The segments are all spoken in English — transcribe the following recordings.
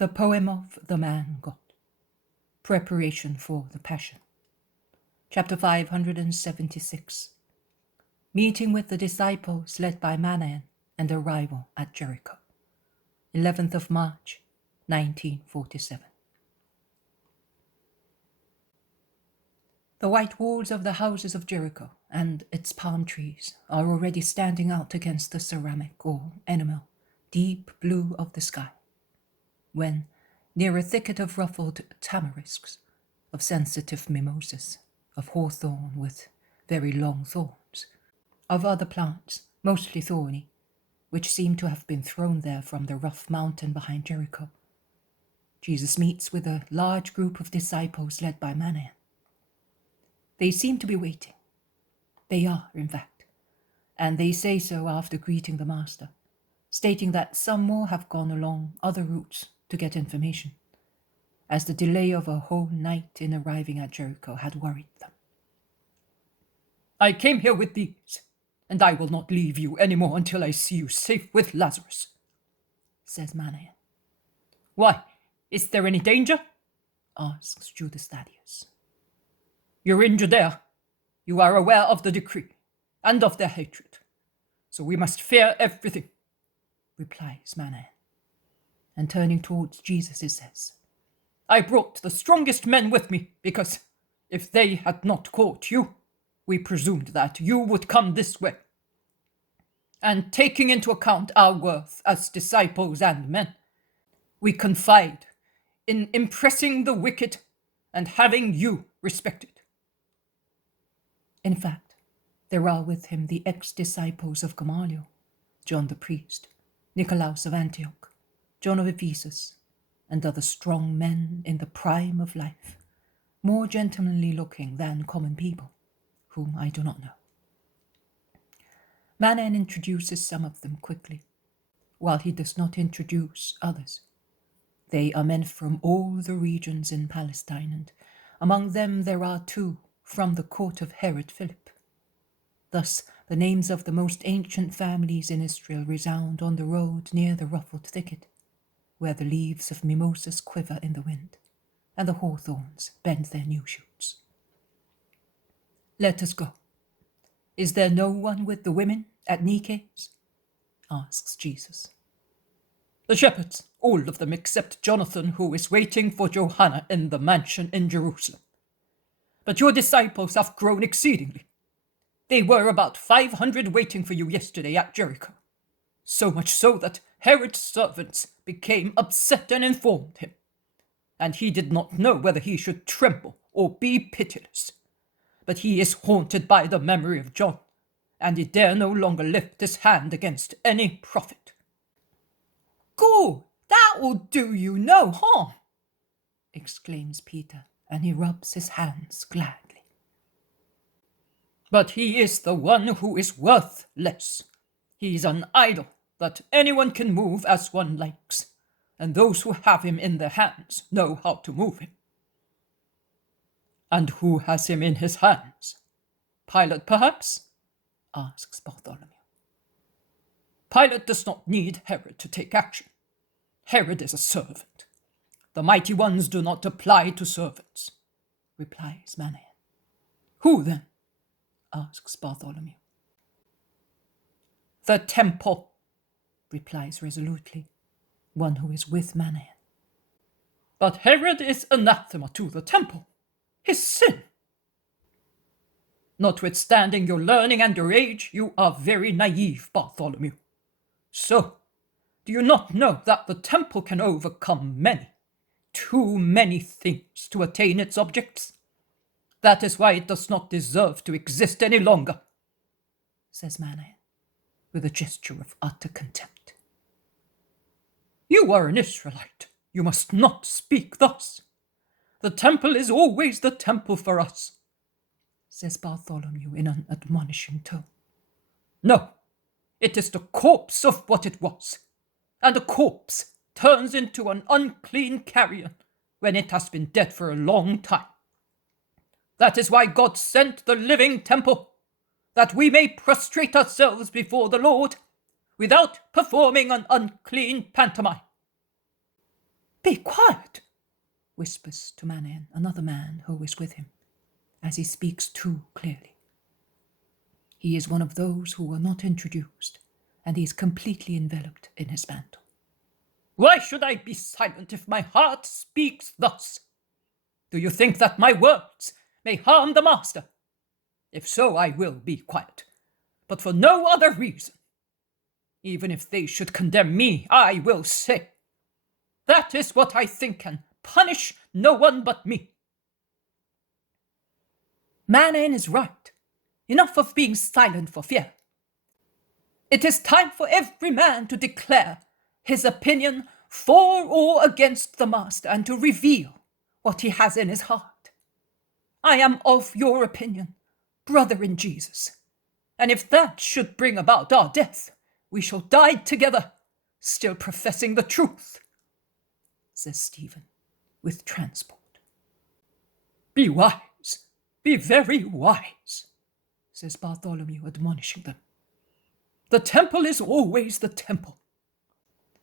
The Poem of the Man God. Preparation for the Passion. Chapter 576. Meeting with the disciples led by Manaen and arrival at Jericho. 11th of March, 1947. The white walls of the houses of Jericho and its palm trees are already standing out against the ceramic or enamel, deep blue of the sky, when, near a thicket of ruffled tamarisks, of sensitive mimosas, of hawthorn with very long thorns, of other plants, mostly thorny, which seem to have been thrown there from the rough mountain behind Jericho, Jesus meets with a large group of disciples led by Manaen. They seem to be waiting. They are, in fact, and they say so after greeting the Master, stating that some more have gone along other routes to get information, as the delay of a whole night in arriving at Jericho had worried them. "I came here with these, and I will not leave you any more until I see you safe with Lazarus," says Manaen. "Why, is there any danger?" asks Judas Thaddeus. "You're in Judea. You are aware of the decree, and of their hatred, so we must fear everything," replies Manaen. And turning towards Jesus, he says, "I brought the strongest men with me, because if they had not caught you, we presumed that you would come this way. And taking into account our worth as disciples and men, we confide in impressing the wicked and having you respected." In fact, there are with him the ex-disciples of Gamaliel, John the priest, Nicolaus of Antioch, John of Ephesus, and other strong men in the prime of life, more gentlemanly looking than common people, whom I do not know. Manaen introduces some of them quickly, while he does not introduce others. They are men from all the regions in Palestine, and among them there are 2 from the court of Herod Philip. Thus the names of the most ancient families in Israel resound on the road near the ruffled thicket, where the leaves of mimosas quiver in the wind, and the hawthorns bend their new shoots. "Let us go. Is there no one with the women at Nike's?" asks Jesus. "The shepherds, all of them except Jonathan, who is waiting for Johanna in the mansion in Jerusalem. But your disciples have grown exceedingly. They were about 500 waiting for you yesterday at Jericho, so much so that Herod's servants became upset and informed him, and he did not know whether he should tremble or be pitiless. But he is haunted by the memory of John, and he dare no longer lift his hand against any prophet." "Go, that will do you no harm," exclaims Peter, and he rubs his hands gladly. "But he is the one who is worthless. He's an idol that anyone can move as one likes, and those who have him in their hands know how to move him." "And who has him in his hands? Pilate, perhaps?" asks Bartholomew. "Pilate does not need Herod to take action. Herod is a servant. The mighty ones do not apply to servants," replies Manaen. "Who then?" asks Bartholomew. "The temple," replies resolutely one who is with Manaen. "But Herod is anathema to the temple. His sin." "Notwithstanding your learning and your age, you are very naive, Bartholomew. So, do you not know that the temple can overcome many, too many things to attain its objects? That is why it does not deserve to exist any longer," says Manaen, with a gesture of utter contempt. "You are an Israelite. You must not speak thus. The temple is always the temple for us," says Bartholomew in an admonishing tone. "No, it is the corpse of what it was, and a corpse turns into an unclean carrion when it has been dead for a long time. That is why God sent the living temple, that we may prostrate ourselves before the Lord without performing an unclean pantomime." Be quiet, whispers to Manaen, another man who is with him, as he speaks too clearly. He is one of those who were not introduced, and he is completely enveloped in his mantle. Why should I be silent if my heart speaks thus? Do you think that my words may harm the master? If so, I will be quiet, but for no other reason. Even if they should condemn me, I will say, that is what I think can punish no one but me. Manaen is right. Enough of being silent for fear. It is time for every man to declare his opinion for or against the master and to reveal what he has in his heart. I am of your opinion, brother in Jesus, and if that should bring about our death, we shall die together, still professing the truth, says Stephen with transport. Be wise, be very wise, says Bartholomew, admonishing them. The temple is always the temple.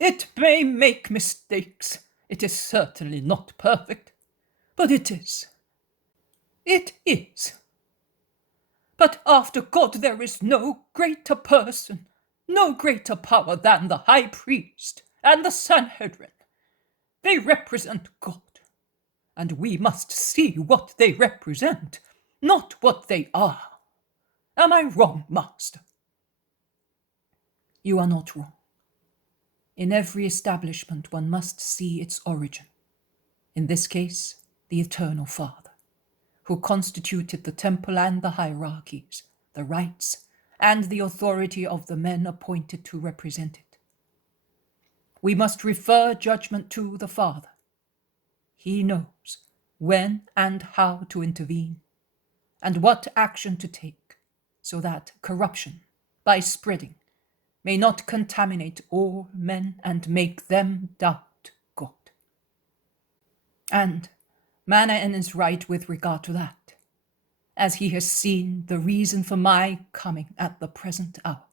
It may make mistakes. It is certainly not perfect, but it is. It is. But after God there is no greater person, no greater power than the high priest and the Sanhedrin. They represent God, and we must see what they represent, not what they are. Am I wrong, Master? You are not wrong. In every establishment one must see its origin. In this case, the Eternal Father, who constituted the temple and the hierarchies, the rights, and the authority of the men appointed to represent it. We must refer judgment to the Father. He knows when and how to intervene, and what action to take, so that corruption, by spreading, may not contaminate all men and make them doubt God. And Manaen is right with regard to that, as he has seen the reason for my coming at the present hour.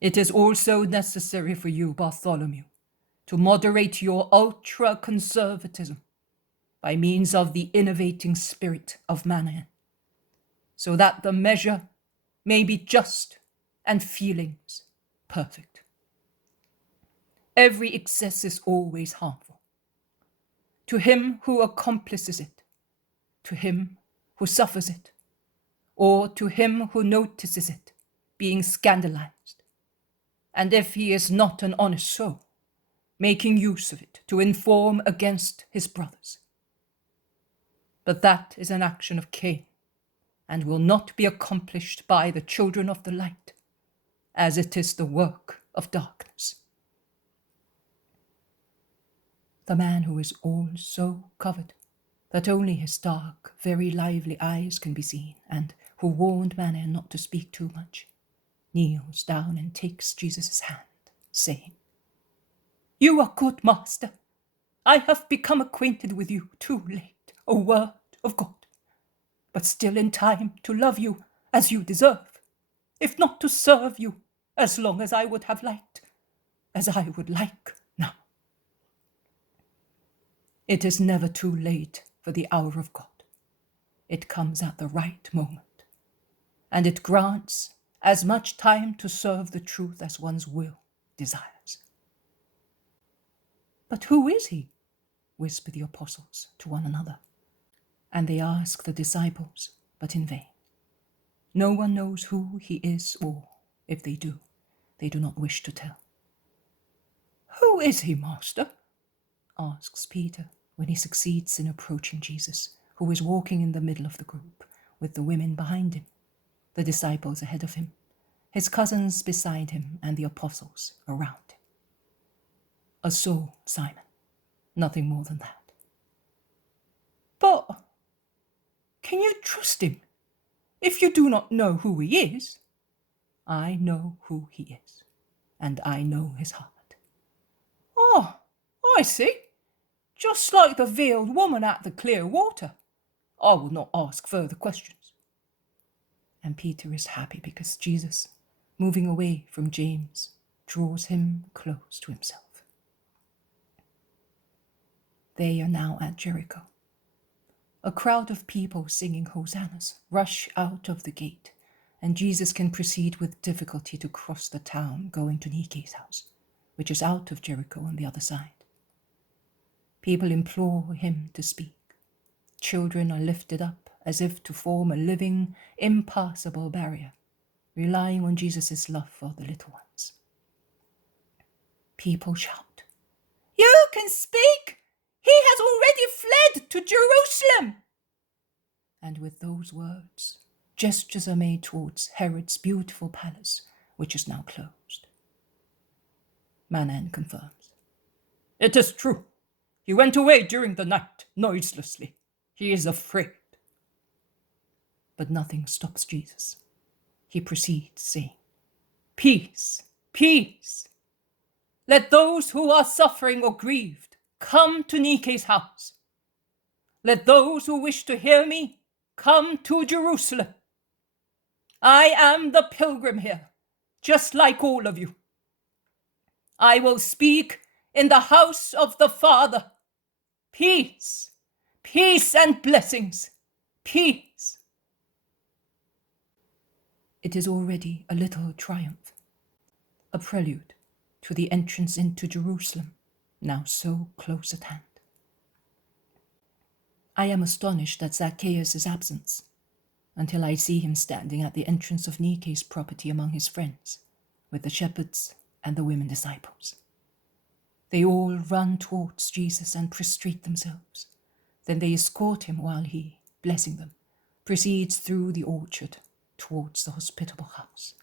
It is also necessary for you, Bartholomew, to moderate your ultra-conservatism by means of the innovating spirit of Manaen, so that the measure may be just and feelings perfect. Every excess is always harmful. To him who accomplishes it, to him who suffers it, or to him who notices it being scandalized, and if he is not an honest soul, making use of it to inform against his brothers. But that is an action of Cain, and will not be accomplished by the children of the light, as it is the work of darkness. The man who is all so covered that only his dark, very lively eyes can be seen, and who warned Manaen not to speak too much, kneels down and takes Jesus' hand, saying, You are good, Master. I have become acquainted with you too late, O word of God, but still in time to love you as you deserve, if not to serve you as long as I would have liked, as I would like now. It is never too late for the hour of God. It comes at the right moment, and it grants as much time to serve the truth as one's will desires. But who is he? Whisper the apostles to one another, and they ask the disciples, but in vain. No one knows who he is, or, if they do not wish to tell. Who is he, Master? Asks Peter, when he succeeds in approaching Jesus, who is walking in the middle of the group, with the women behind him, the disciples ahead of him, his cousins beside him, and the apostles around him. A soul, Simon, nothing more than that. But can you trust him if you do not know who he is? I know who he is, and I know his heart. Oh, I see. Just like the veiled woman at the clear water. I will not ask further questions. And Peter is happy because Jesus, moving away from James, draws him close to himself. They are now at Jericho. A crowd of people singing hosannas rush out of the gate, and Jesus can proceed with difficulty to cross the town going to Nike's house, which is out of Jericho on the other side. People implore him to speak. Children are lifted up as if to form a living, impassable barrier, relying on Jesus' love for the little ones. People shout, "You can speak! He has already fled to Jerusalem!" And with those words, gestures are made towards Herod's beautiful palace, which is now closed. Manaen confirms. "It is true. He went away during the night, noiselessly. He is afraid." But nothing stops Jesus. He proceeds, saying, "Peace, peace. Let those who are suffering or grieved come to Nike's house. Let those who wish to hear me come to Jerusalem. I am the pilgrim here, just like all of you. I will speak in the house of the Father. Peace, peace and blessings, peace." It is already a little triumph, a prelude to the entrance into Jerusalem, now so close at hand. I am astonished at Zacchaeus' absence, until I see him standing at the entrance of Nike's property among his friends, with the shepherds and the women disciples. They all run towards Jesus and prostrate themselves. Then they escort him while he, blessing them, proceeds through the orchard towards the hospitable house.